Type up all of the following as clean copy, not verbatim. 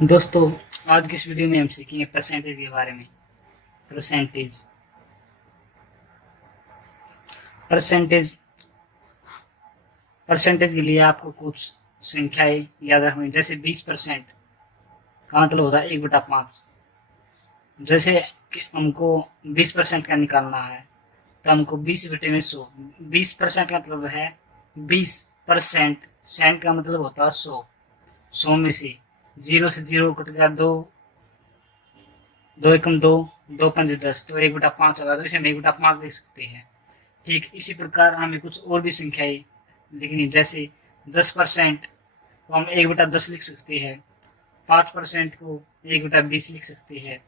दोस्तों, आज की इस वीडियो में हम सीखेंगे परसेंटेज के बारे में। परसेंटेज परसेंटेज परसेंटेज के लिए आपको कुछ संख्याएं याद रखनी, जैसे 20% का मतलब होता है 1/5। जैसे कि हमको 20% का निकालना है तो हमको 20/100। 20% का मतलब है 20%। सेंट का मतलब होता है 100। 100 में से जीरो से जीरो कट गया, दो, दो एकम दो, दो पंच 10, तो 1/5 होगा, तो इसे हम 1/5 लिख सकते हैं। ठीक इसी प्रकार हमें कुछ और भी संख्याएं लिखनी, जैसे 10% को हम 1/10 लिख सकते हैं। 5% को 1/20 लिख सकते हैं।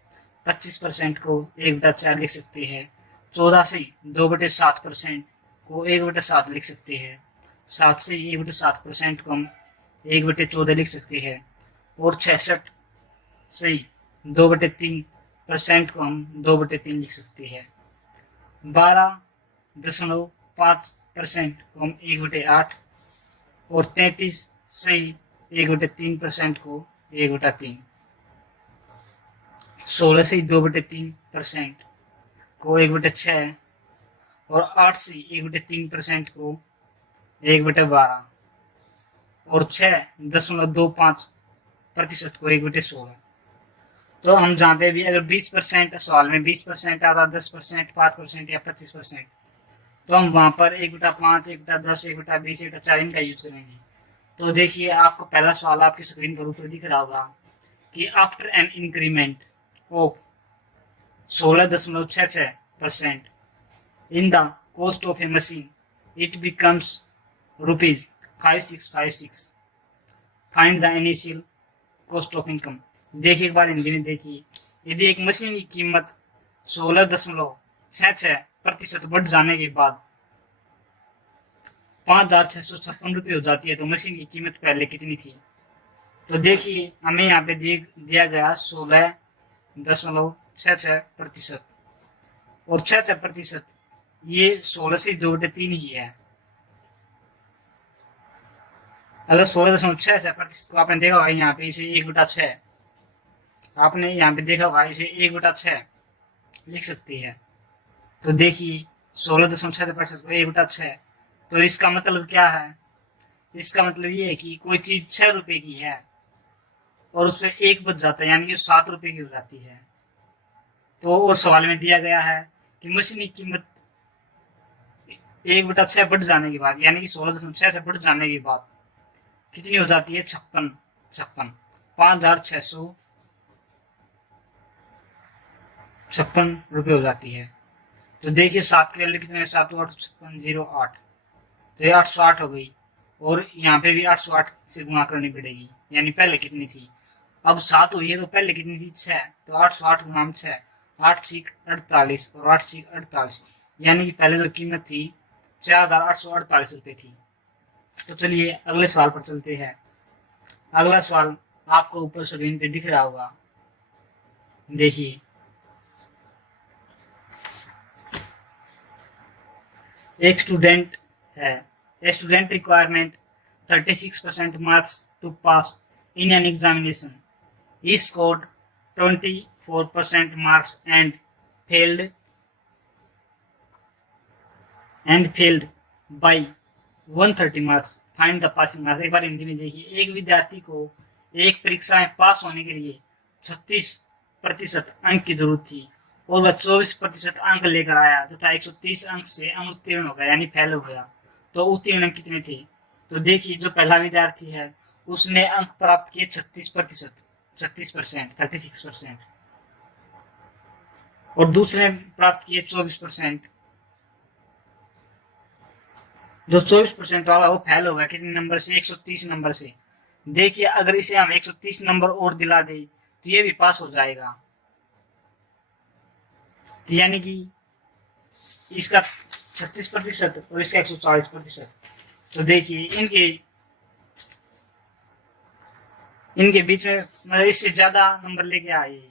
25% को 1/4 लिख सकते हैं। 14 से 2/7% को 1/7 लिख सकते हैं। 7 से 1/7% को हम 1/14 लिख सकते हैं। और 66 से 2/3% को हम 2/3 लिख सकते हैं। 12.5% को हम 1/8, और 33 से 1/3% को 1/3। 16 से 2/3% को 1/6, और 8 से 1/3% को 1/12, और 6.25% को 1/16। तो हम जहाँ पे भी अगर 20% सवाल में 20% आता, 10%, 5% या 25%, तो हम वहां पर 1/5, 1/10, 1/20, 1/4 इनका यूज करेंगे। तो देखिए, आपको पहला सवाल आपकी स्क्रीन पर ऊपर दिख रहा होगा कि after an increment of 16.66% in the cost of A machine it becomes ₹5656। Find the initial cost of income. देखिए, एक बार हिंदी में देखिए, यदि एक मशीन की कीमत 16.66% बढ़ जाने के बाद ₹5,656 हो जाती है, तो मशीन की कीमत पहले कितनी थी? तो देखिए, हमें यहाँ पे दिया गया 16.66%, और 66% ये 16 से 2/3 ही है। अगर 16.66% को आपने देखा होगा यहाँ पे इसे 1/6, आपने यहाँ पे देखा होगा इसे 1/6 लिख सकती है। तो देखिए, 16.66% को 1/6, तो इसका मतलब क्या है? इसका मतलब ये है कि कोई चीज 6 रुपए की है और उसमें एक बच जाता है, यानी कि 7 रुपए की हो जाती है। तो और सवाल में दिया गया है कि मशीन की कीमत 1/6 बढ़ जाने के बाद, यानी कि 16.6 से बढ़ जाने के बाद कितनी हो जाती है? 56। 5,656 रुपये हो जाती है। तो देखिए, 7 के वैल्यू कितने? 7 8 56 0 8, तो ये 808 हो गई, और यहाँ पे भी 808 से गुणा करनी पड़ेगी, यानी पहले कितनी थी? अब 7 हुई है तो पहले कितनी थी? 6, तो 808 गुना 6, 8×6 = 48, और 8×6 = 48, यानी कि पहले जो कीमत थी 4,848 रुपये थी। तो चलिए अगले सवाल पर चलते हैं। अगला सवाल आपको ऊपर स्क्रीन पे दिख रहा होगा, देखिए। एक स्टूडेंट है, a student requirement 36% marks to pass in an examination. He scored 24% marks and failed by 130 marks. Find the passing marks। एक बार हिंदी में देखिए, एक विद्यार्थी को एक परीक्षा में पास होने के लिए 36% अंक की जरूरत थी, और वह 24% अंक लेकर आया तथा 130 अंक से अनुत्तीर्ण हो गया, यानी फेल हो गया। तो उत्तीर्ण अंक कितने थे? तो देखिए, जो पहला विद्यार्थी है उसने अंक प्राप्त किए 36%, 36%, और दूसरे ने प्राप्त किए 24%। जो 24% वाला वो फेल हो गया, कितने नंबर से? 130 नंबर से। देखिए, अगर इसे हम 130 नंबर और दिला दे तो ये भी पास हो जाएगा। तो यानी कि इसका 36% और इसका 140%। तो देखिए, इनके इनके बीच में मतलब इससे ज्यादा नंबर लेके आए,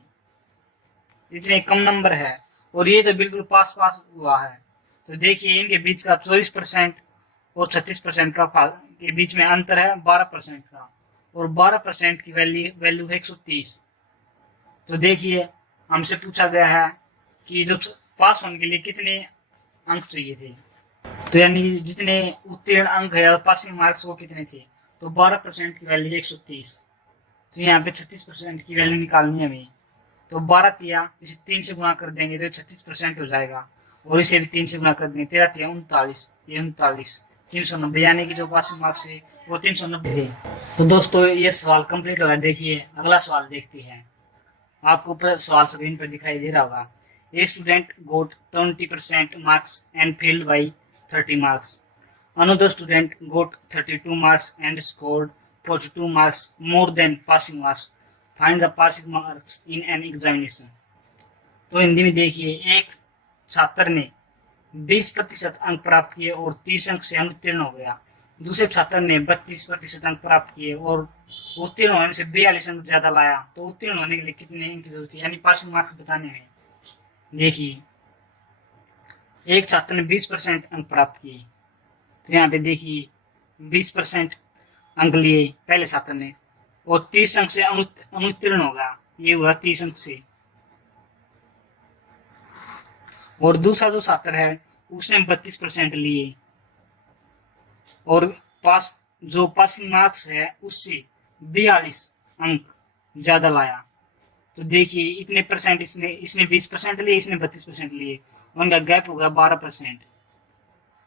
इतने कम नंबर है, और ये तो बिल्कुल पास पास हुआ है। तो देखिए, इनके बीच का 24% और 36% का के बीच में अंतर है 12% का, और 12% की वैल्यू है 130। तो देखिए हमसे पूछा गया है कि जो पास होने के लिए कितने अंक चाहिए थे, तो यानी जितने उत्तीर्ण अंक है और पासिंग मार्क्स वो कितने थे। तो 12% की वैल्यू 130, तो यहाँ पे 36% की वैल्यू निकालनी है हमें। तो 12 तिया इसे 3 से गुणा कर देंगे तो 36% हो जाएगा, और इसे भी 3 से गुणा कर देंगे, 13 तिया 39, ये 39, 390, यानी कि जो पासिंग मार्क्स है वो 390 थे। तो दोस्तों ये सवाल कंप्लीट हो गया। देखिए अगला सवाल देखते हैं। आपको ऊपर सवाल स्क्रीन पर दिखाई दे रहा होगा। A student got 20% marks and failed by 30 marks. Another student got 32 marks and scored 42 marks more than passing marks. Find the passing marks in an examination. तो हिंदी में देखिए, एक छात्र ने 20% अंक प्राप्त किए और 30 अंक से अनुत्तीर्ण हो गया। दूसरे छात्र ने 32% अंक प्राप्त किए और उत्तीर्ण होने से 42 अंक ज्यादा लाया। तो उत्तीर्ण होने के लिए कितने अंक की जरूरत है, यानी पासिंग मार्क्स बताने में। देखिए एक छात्र ने 20% अंक प्राप्त किए, तो यहाँ पे देखिए 20% अंक लिए पहले छात्र ने, और 30 अंक से अनुत्तीर्ण होगा, ये हुआ 30 अंक से। और दूसरा जो छात्र है उसने 32% लिए और जो पासिंग मार्क्स है उससे 42 अंक ज्यादा लाया। तो देखिए इतने परसेंट इसने 20% लिए, इसने 32% लिए, उनका गैप होगा 12%।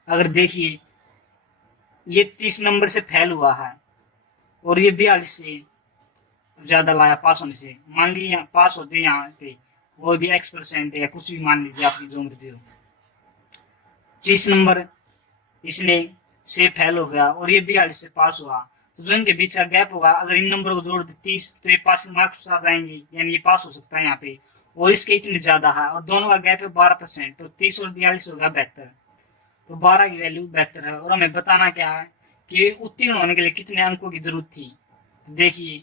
अगर देखिए ये 30 नंबर से फेल हुआ है और ये 42 से ज्यादा लाया पास होने से, मान लीजिए पास होते यहाँ पे वो भी X% या कुछ भी मान लीजिए, आपकी जो मर्जी हो। 30 नंबर इसने से फेल हो गया और ये 42 से पास हुआ, तो जो इनके बीच का गैप होगा, अगर इन नंबर को जोड़ दे 30 तो ये पासिंग मार्क्स आ जाएंगे, यानी ये पास हो सकता है यहाँ पे। और इसके इतने ज्यादा है और दोनों का गैप है 12%, तो 30 और 42 होगा 72। तो 12 की वैल्यू 72 है। और हमें बताना क्या है कि उत्तीर्ण होने के लिए कितने अंकों की जरूरत थी। तो देखिए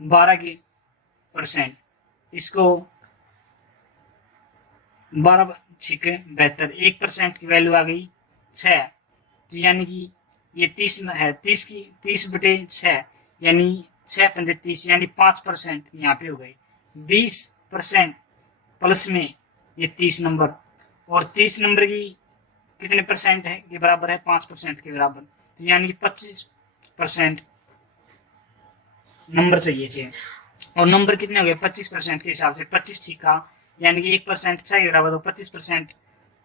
12 की परसेंट, इसको 12 छिके 72, 1% की वैल्यू आ गई 6। तो यानी कि ये 30 है, 30/6, यानी 6 पंजे 30, यानी 5% यहाँ पे हो गए। 20% प्लस में ये 30 नंबर, और 30 नंबर की कितने परसेंट है के बराबर है, 5% के बराबर, तो यानी कि 25% नंबर चाहिए थे। और नंबर कितने हो गए 25% के हिसाब से, 25 छिका यानी कि 1% 6 के बराबर, तो 25%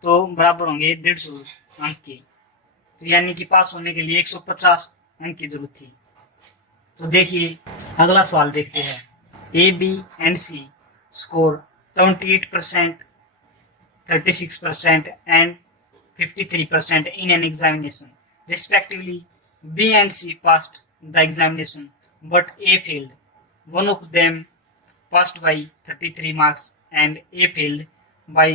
तो बराबर होंगे 150 अंक के। तो यानी कि पास होने के लिए 150 अंक की जरूरत थी। तो देखिए अगला सवाल देखते हैं। A B and C score 28%, 36% and 53% in an examination. Respectively, B and C passed the examination, but A failed. One of them passed by 33 marks and A failed by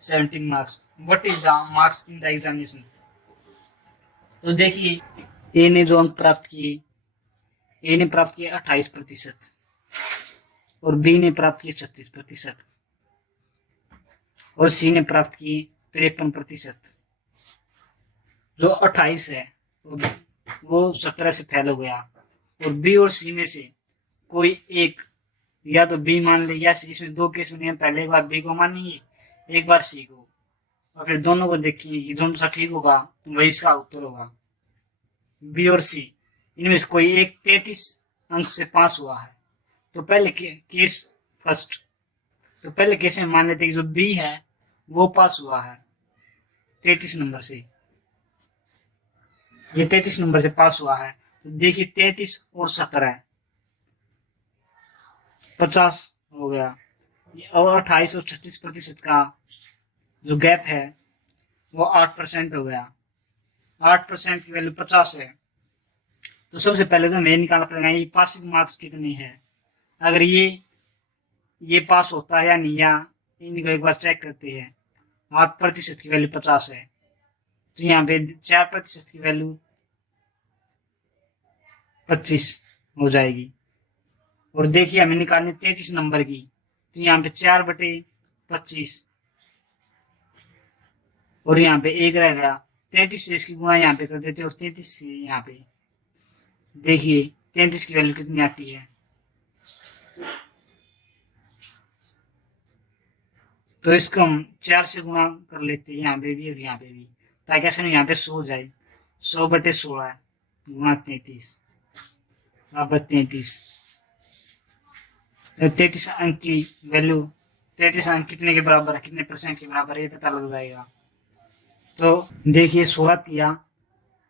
17 marks. What is the marks in the examination? तो देखिए ए ने जो अंक प्राप्त किए, ए ने प्राप्त किए 28% और बी ने प्राप्त किए 36% और सी ने प्राप्त किए 53%। जो 28 है वो 17 से फेल हो गया, और बी और सी में से कोई एक, या तो बी मान ले या सी, इसमें दो केस में, पहले एक बार बी को मानेंगे एक बार सी को, और फिर दोनों को देखेंगे, दोनों सा ठीक होगा वही इसका उत्तर होगा। बी और सी इनमें से कोई एक 33 अंक से पास हुआ है, तो पहले केस फर्स्ट, तो पहले केस में मान लेते कि जो बी है वो पास हुआ है 33 नंबर से, ये 33 नंबर से पास हुआ है। तो देखिए 33 और 17 50 हो गया, और 28 और 36% का जो गैप है वो 8% हो गया। 8% की वैल्यू 50 है। तो सबसे पहले तो हमें निकालना पड़ेगा ये पासिंग मार्क्स कितने हैं। अगर ये पास होता है या नहीं, या इनको एक बार चेक करते हैं। 8% की वैल्यू 50 है, तो यहाँ पे 4% की वैल्यू 25 हो जाएगी। और देखिए हमें निकालनी 33 नंबर की, तो यहाँ पे 4/25 और यहाँ पे 1 रह गया। 33 से इसकी गुणा यहाँ पे कर देते और 33 से यहाँ पे देखिए 33 की वैल्यू कितनी आती है। तो इसको हम 4 से गुणा कर लेते हैं यहाँ पे भी और यहाँ पे भी, ताकि ऐसा यहाँ पे 100 जाए। 100/16 गुणा 33 बराबर 33। 33 अंक की वैल्यू, 33 अंक कितने के बराबर है, कितने परसेंट के बराबर है, ये पता लग जाएगा। तो देखिए 16 तिया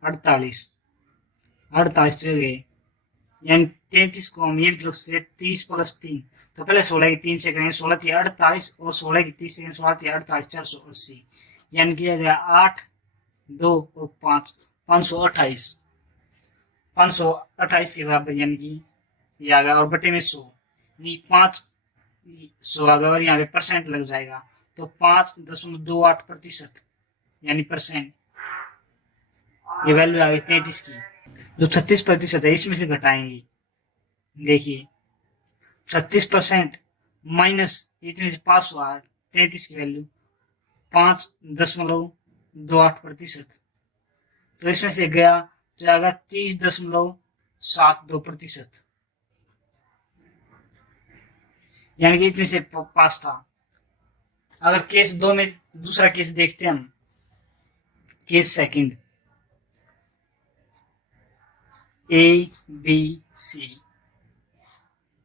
48, 48 हो गए, यानी 33 को हम ये भी लिख सकते 30 + 3। तो पहले 16 की 3 से करेंगे, 16 तिया 48 और 16 की 30 से 16 तिया 48, 480, यानी कि आ गया 8, 2 और 5, 528, 528 के बराबर, यानी कि ये आ गया। और बटे में 100, 500 आ गया और यहाँ पे परसेंट लग जाएगा, तो 5.28% यानी परसेंट, ये वैल्यू आ गई 33 की। जो 36% है इसमें से घटाएंगे, देखिए 36% माइनस इतने से पास हुआ 33 की वैल्यू 5.28%, तो इसमें से गया तो आएगा 30.72%, यानी कि इतने से पास था। अगर केस 2 में दूसरा केस देखते हैं हम, केस सेकंड, ABC,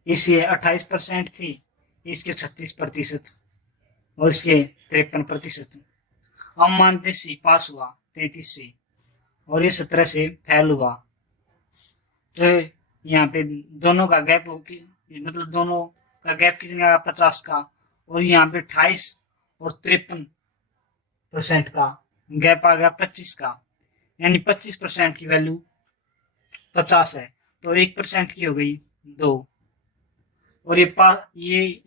इसके 28% थी, इसके 36% और इसके 53%। हम मानते सी पास हुआ 33 से और ये 17 से फेल हुआ, तो यहाँ पे दोनों का गैप मतलब दोनों का गैप कितना 50 का, और यहाँ पे 28 और 53% का गैप आ गया 25 का, यानी 25% की वैल्यू 50 है, तो 1% की हो गई 2, और ये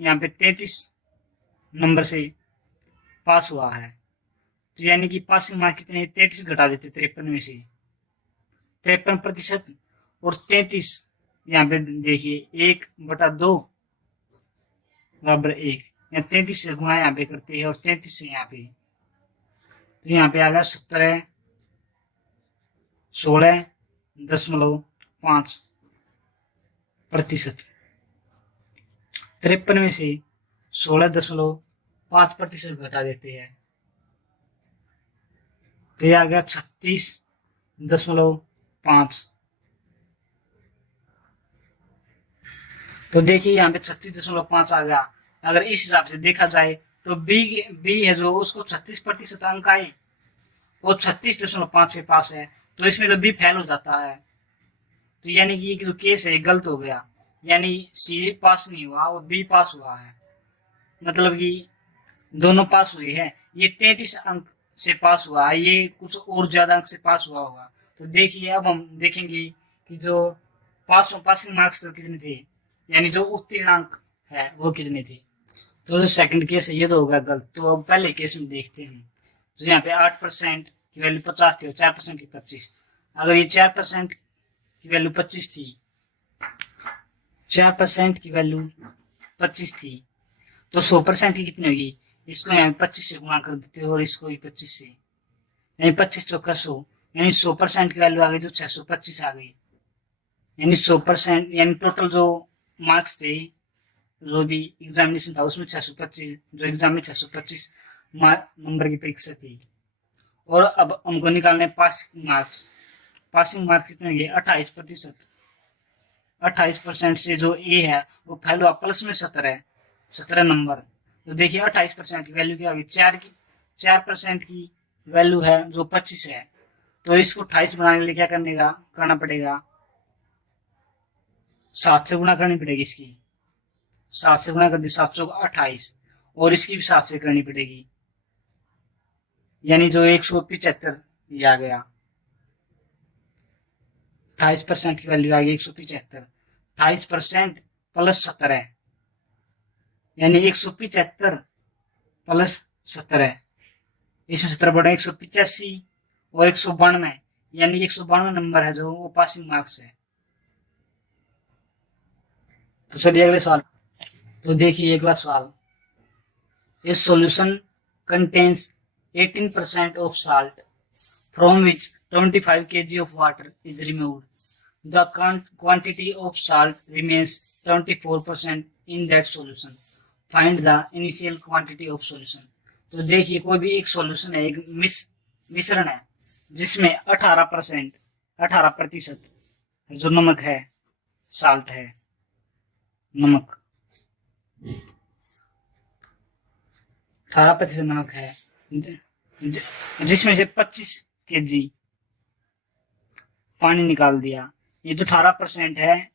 यहाँ पे 33 नंबर से पास हुआ है, तो यानी कि पासिंग मार्क कितने, 33 घटा देते 53 में से, 53% और 33 यहाँ पे देखिए 1/2 बराबर 1, या 33 से गुणा यहाँ पे करते हैं और 33 से यहाँ पे, तो यहाँ पे आ गया 16.5%। 53 में से 16.5% घटा देते हैं, तो यह आ गया 36.5। तो देखिए यहाँ पे 36.5 आ गया। अगर इस हिसाब से देखा जाए तो बी है जो उसको 36% अंक आए, वो 36.5 के पास है, तो इसमें तो बी फेल हो जाता है, तो यानी कि जो केस है गलत हो गया, यानी सी पास नहीं हुआ और बी पास हुआ है, मतलब कि दोनों पास हुए हैं। ये 33 अंक से पास हुआ है, ये कुछ और ज्यादा अंक से पास हुआ होगा। तो देखिए अब हम देखेंगे कि जो पासिंग मार्क्स तो कितने थे, यानी जो उत्तीर्ण अंक है वो कितने थे। तो जो सेकंड केस है ये तो होगा गलत। तो अब पहले केस में देखते हैं, तो यहाँ पे 8% की वैल्यू 50 थी और 4% की 25। अगर ये 4% की वैल्यू 25 थी, 4% की वैल्यू 25 थी, तो 100% की कितनी होगी, इसको यहाँ 25 से गुणा कर देते हो और इसको भी 25 से, यानी 25 चौका 100, यानी 100% की वैल्यू आ गई जो 625 आ गई, यानी 100%, यानी टोटल जो मार्क्स थे जो भी एग्जामिनेशन था उसमें 625, जो एग्जाम में 625 नंबर की परीक्षा थी। और अब हमको निकालने पासिंग मार्क्स। पासिंग मार्क्स कितने होंगे 28%। 28% से जो ए है वो फेल हुआ, प्लस में 17 नंबर। तो देखिए 28% की वैल्यू क्या होगी, 4% की वैल्यू है जो 25 है, तो इसको 28 बनाने के लिए क्या करना पड़ेगा, 7 से गुणा करनी पड़ेगी इसकी, 7 से गुणा कर दी, 7 चौक 28, और इसकी भी 7 से करनी पड़ेगी, यानी जो 175 ये आ गया। 28% की वैल्यू आ गई 175, 28% प्लस 17, यानी 175 प्लस 17, 117 बटा 185 और 192, यानी 192 नंबर है जो वो पासिंग मार्क्स है। तो चलिए अगले सवाल। तो देखिए अगला सवाल, ए solution contains 18% of salt from which 25 kg of water is removed. The quantity of salt remains 24% in that solution, find the initial quantity of solution. तो देखिए कोई भी एक सॉल्यूशन है, एक मिश्रण है जिसमें 18% जो नमक है, साल्ट है, नमक 18% नमक है, जिसमें से 25 kg पानी निकाल दिया। ये जो 18% है,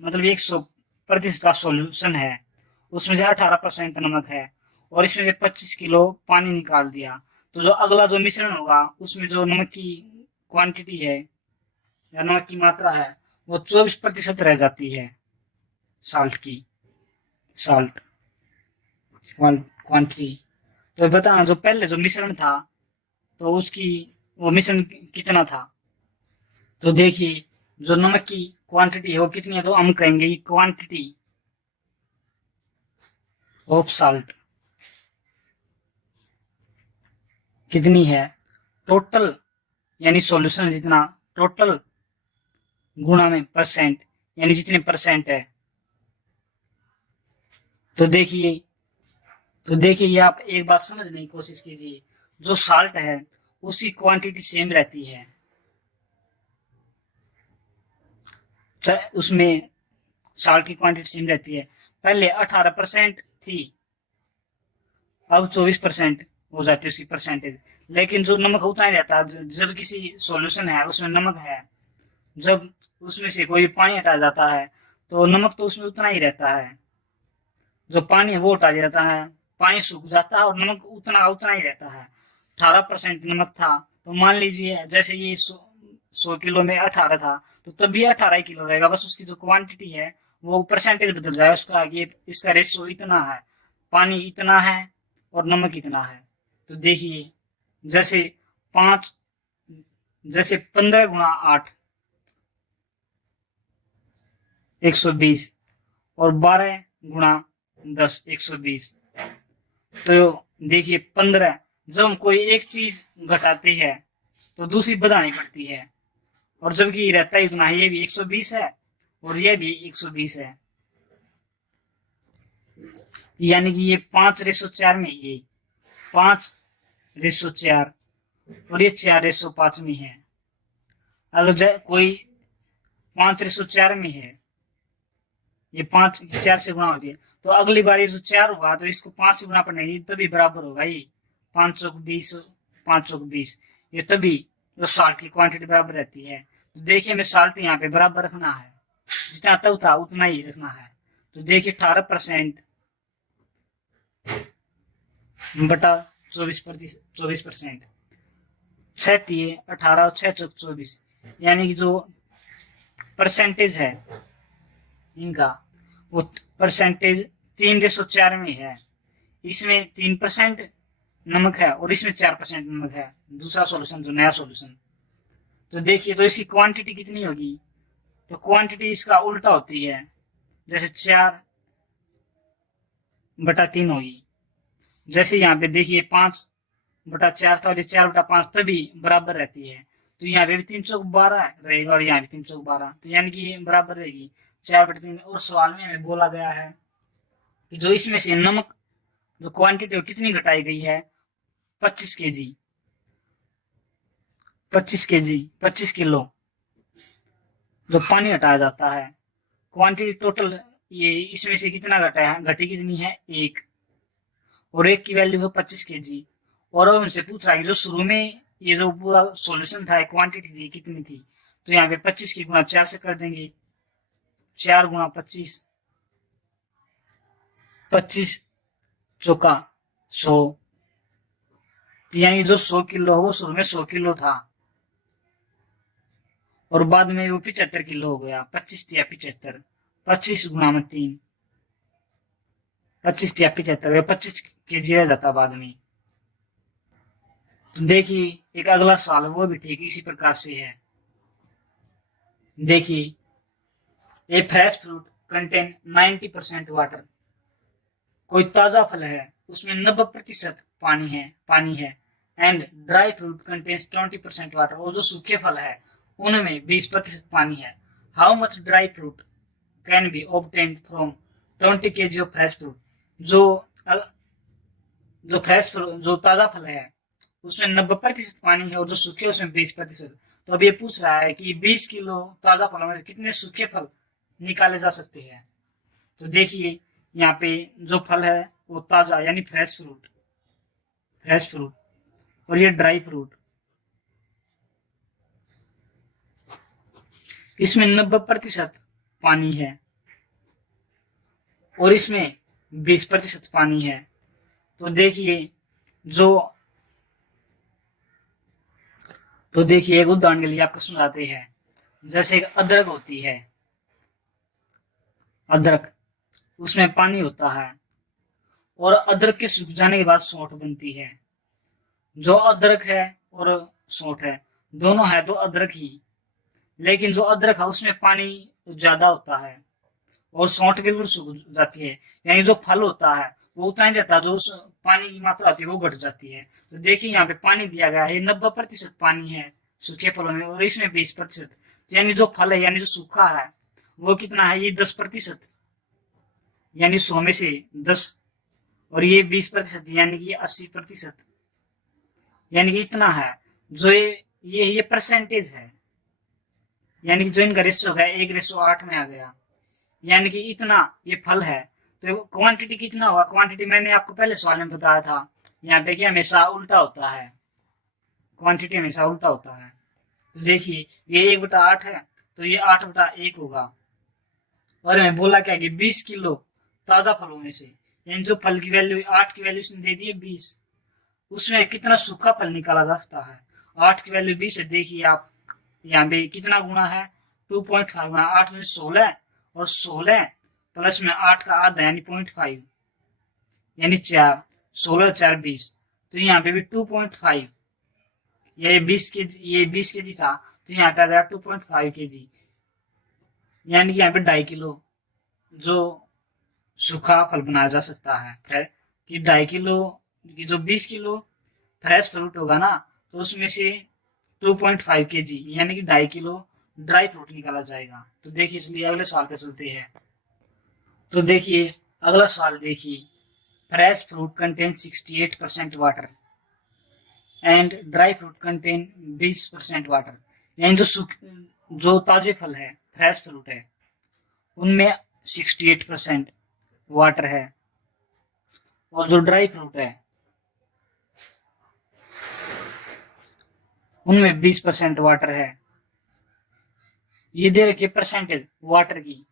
मतलब 100% का सॉल्यूशन है, उसमें से 18% नमक है और इसमें से 25 किलो पानी निकाल दिया। तो जो अगला जो मिश्रण होगा उसमें जो नमक की क्वांटिटी है या नमक की मात्रा है वो 24% रह जाती है साल्ट क्वांटिटी। तो बताना जो पहले जो मिश्रण था तो उसकी वो मिश्रण कितना था। तो देखिए जो नमक की क्वांटिटी है वो कितनी है, तो हम कहेंगे क्वांटिटी ऑफ साल्ट कितनी है, टोटल यानी सॉल्यूशन जितना, टोटल गुणा में परसेंट यानी जितने परसेंट है। तो देखिए ये आप एक बात समझने की कोशिश कीजिए, जो साल्ट है उसकी क्वांटिटी सेम रहती है, उसमें साल्ट की क्वांटिटी सेम रहती है। पहले 18% थी, अब 24% हो जाती है उसकी परसेंटेज। लेकिन जो नमक उतना ही रहता है, जब किसी सॉल्यूशन है उसमें नमक है, जब उसमें से कोई पानी हटाया जाता है तो नमक तो उसमें उतना ही रहता है, जो पानी है वो हटा दिया जाता है, पानी सूख जाता है और नमक उतना ही रहता है। 18% नमक था, तो मान लीजिए जैसे ये 100 किलो में 18 था, तो तब भी 18 किलो रहेगा, बस उसकी जो क्वांटिटी है वो परसेंटेज बदल जाए उसका, ये इसका रेशियो इतना है, पानी इतना है और नमक इतना है। तो देखिए जैसे 15 गुणा 8 120 और 12 गुणा 10 120। तो देखिए 15, जब हम कोई एक चीज घटाते हैं तो दूसरी बढ़ानी पड़ती है, और जबकि रहता ही उतना, ये भी 120 है और ये भी 120 है, यानी कि ये 5:4 में, ये 5:4 और ये 4:5 में है। अगर कोई 5:4 में है, ये 5 4 से गुणा होती है, तो अगली बार ये जो 4 होगा तो इसको 5 से गुणा करना, ये तभी बराबर होगा, ये 520 520, ये तभी जो साल्ट की क्वांटिटी बराबर रहती है। तो देखिए हमें साल्ट यहाँ पे बराबर रखना है, जितना तब था उतना ही रखना है। तो देखिए 18% बटा 24%, 18 और 6 24, यानी कि जो परसेंटेज है इनका, वो परसेंटेज 3:4 में है। इसमें 3% नमक है और इसमें 4% नमक है, दूसरा सॉल्यूशन जो नया सॉल्यूशन। तो देखिए तो इसकी क्वांटिटी कितनी होगी, तो क्वांटिटी इसका उल्टा होती है, जैसे 4/3 होगी। जैसे यहाँ पे देखिए 5/4 था और ये 4/5 तभी बराबर रहती है, तो यहाँ पे भी 312 रहेगा और यहाँ भी 312, तो यानी कि ये बराबर रहेगी 4/3। और सवाल में हमें बोला गया है कि जो इसमें से नमक जो क्वांटिटी कितनी घटाई गई है, 25 केजी 25 किलो जो पानी हटाया जाता है, क्वांटिटी टोटल ये इसमें से कितना घटा है, घटी कितनी है 1, और 1 की वैल्यू है 25 केजी। और अब हमसे पूछ रहा है जो शुरू में ये जो पूरा सॉल्यूशन था क्वांटिटी थी कितनी थी, तो यहाँ पे 25 की गुणा 4 से कर देंगे, 4 गुणा 25, 25 चौका 100, यानी जो 100 किलो वो शुरू में 100 किलो था और बाद में वो 75 किलो हो गया, 25 या 75, 25 गुणा में 3, 25 या 75, 25 केजी रह जाता बाद में। तो देखिए एक अगला सवाल वो भी ठीक इसी प्रकार से है। देखिए ए फ्रेश फ्रूट कंटेन 90% वाटर, कोई ताजा फल है उसमें 90% पानी है and dry fruit contains 20% water, और जो सूखे फल है उनमें 20% पानी है। How much dry fruit can be obtained from 20 kg of fresh fruit. जो जो फ्रेश फ्रूट, जो ताजा फल है उसमें 90% पानी है और जो सूखे उसमें 20%। तो अब ये पूछ रहा है कि 20 किलो ताजा फलों में से कितने सूखे फल निकाले जा सकते हैं। तो देखिए यहाँ पे जो फल है वो ताजा यानी फ्रेश फ्रूट, और ये ड्राई फ्रूट, इसमें 90% पानी है और इसमें 20% पानी है। तो देखिए एक उदाहरण के लिए आपको सुनाते हैं। जैसे एक अदरक होती है, अदरक, उसमें पानी होता है और अदरक के सूख जाने के बाद सौंठ बनती है। जो अदरक है और सौंठ है दोनों है तो अदरक ही, लेकिन जो अदरक है उसमें पानी ज्यादा होता है और सौंठ बिल्कुल सूख जाती है। यानी जो फल होता है वो उतना ही रहता है, जो उस पानी की मात्रा होती है वो घट जाती है। तो देखिए यहाँ पे पानी दिया गया है, 90% पानी है सूखे फलों में और इसमें 20%। यानी जो फल है यानी जो सूखा है वो कितना है, ये 10%, यानी 100 में से 10, और ये 20% यानी कि 80%, यानी कि इतना है। जो ये परसेंटेज है, यानी कि जो इनका रेशो है 1:8 में आ गया, यानी कि इतना ये फल है। तो क्वांटिटी कितना होगा, क्वांटिटी मैंने आपको पहले सवाल में बताया था। यहाँ पे क्या हमेशा उल्टा होता है, क्वांटिटी हमेशा उल्टा होता है। तो देखिए ये 1/8 है तो ये 8/1 होगा। और मैं बोला क्या कि 20 किलो ताजा फलों में से, यानी जो फल की वैल्यू 8 की वैल्यू इसने दे दी है 20, उसमें कितना सूखा फल निकाला जा सकता है। 8 की वैल्यू 20 है, देखिए आप यहाँ पे कितना गुना है, 2.5 गुना। 8 में 16 और 16 प्लस में 8 का आधा यानी 0.5, यानी 4, 16 4 20। तो यहाँ पे भी 2.5, ये 20 केजी था तो यहाँ पे आ गया 2.5 kg, यानी कि यहाँ पे 2.5 किलो जो सूखा फल बनाया जा सकता है। कि 2.5 किलो की जो 20 किलो फ्रेश फ्रूट होगा ना, तो उसमें से 2.5 kg यानी कि 2.5 किलो ड्राई फ्रूट निकाला जाएगा। तो देखिए इसलिए अगले सवाल पे चलते हैं। तो देखिए अगला सवाल देखिए, fresh fruit contain 68% water and dry fruit contain 20% water. यानी जो ताजे फल है, फ्रेश फ्रूट है, उनमें 68% वाटर है और जो ड्राई फ्रूट है उनमें 20% वाटर है। ये दे रखी है परसेंटेज वाटर की।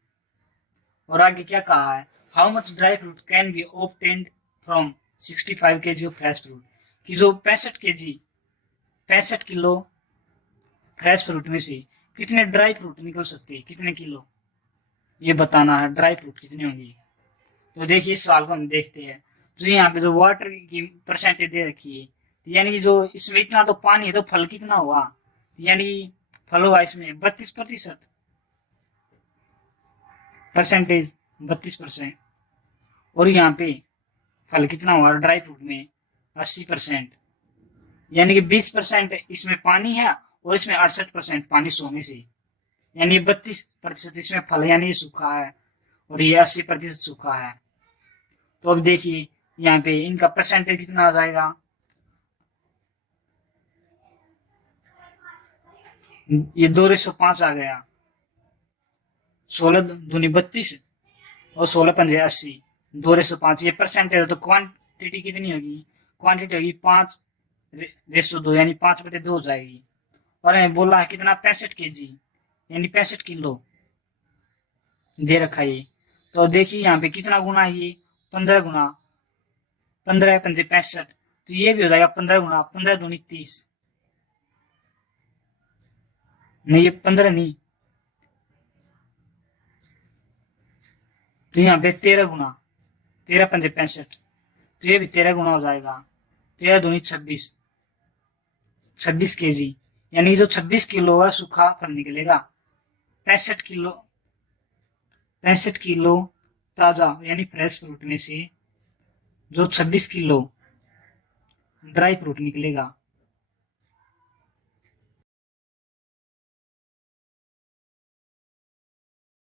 और आगे क्या कहा है, how much dry fruit can be obtained from 65 kg of fresh fruit. कि जो 65 किलो फ्रेश फ्रूट में से कितने ड्राई फ्रूट निकल सकते हैं, कितने किलो, ये बताना है। ड्राई फ्रूट कितने होंगे। तो देखिए इस सवाल को हम देखते हैं। जो यहाँ पे जो वाटर की परसेंटेज दे रखी है, यानी कि जो इसमें इतना तो पानी है तो फल कितना हुआ, यानी फल हुआ इसमें 32%, परसेंटेज 32%। और यहाँ पे फल कितना हुआ ड्राई फ्रूट में 80%, यानी कि 20% इसमें पानी है और इसमें 68% पानी 100 में से, यानी 32% इसमें फल यानी ये सूखा है और ये 80% सूखा है। तो अब देखिए यहाँ पे इनका परसेंटेज कितना आ जाएगा, ये 2:5 आ गया। 16 दूनी 32 और 16 पंजे 80, 2:5 ये परसेंटेज है। तो क्वांटिटी कितनी होगी, क्वांटिटी होगी 5:2 यानी 5/2 हो जाएगी। और हमें बोला है कितना 65 kg यानी 65 किलो दे रखा है। तो देखिए यहाँ पे कितना गुना है, ये 15 गुना, 15 पंजे 65, तो ये भी हो जाएगा 15 गुना, 15 दूनी 30, नहीं ये 15 नहीं, तो यहाँ पे 13 गुना, 13 पंजे 65, तो ये भी 13 गुना हो जाएगा। 13 दूनी 26, 26 kg, यानी जो 26 किलो है सूखा फल निकलेगा। 65 किलो ताजा यानी फ्रेश फ्रूट में से जो 26 किलो ड्राई फ्रूट निकलेगा।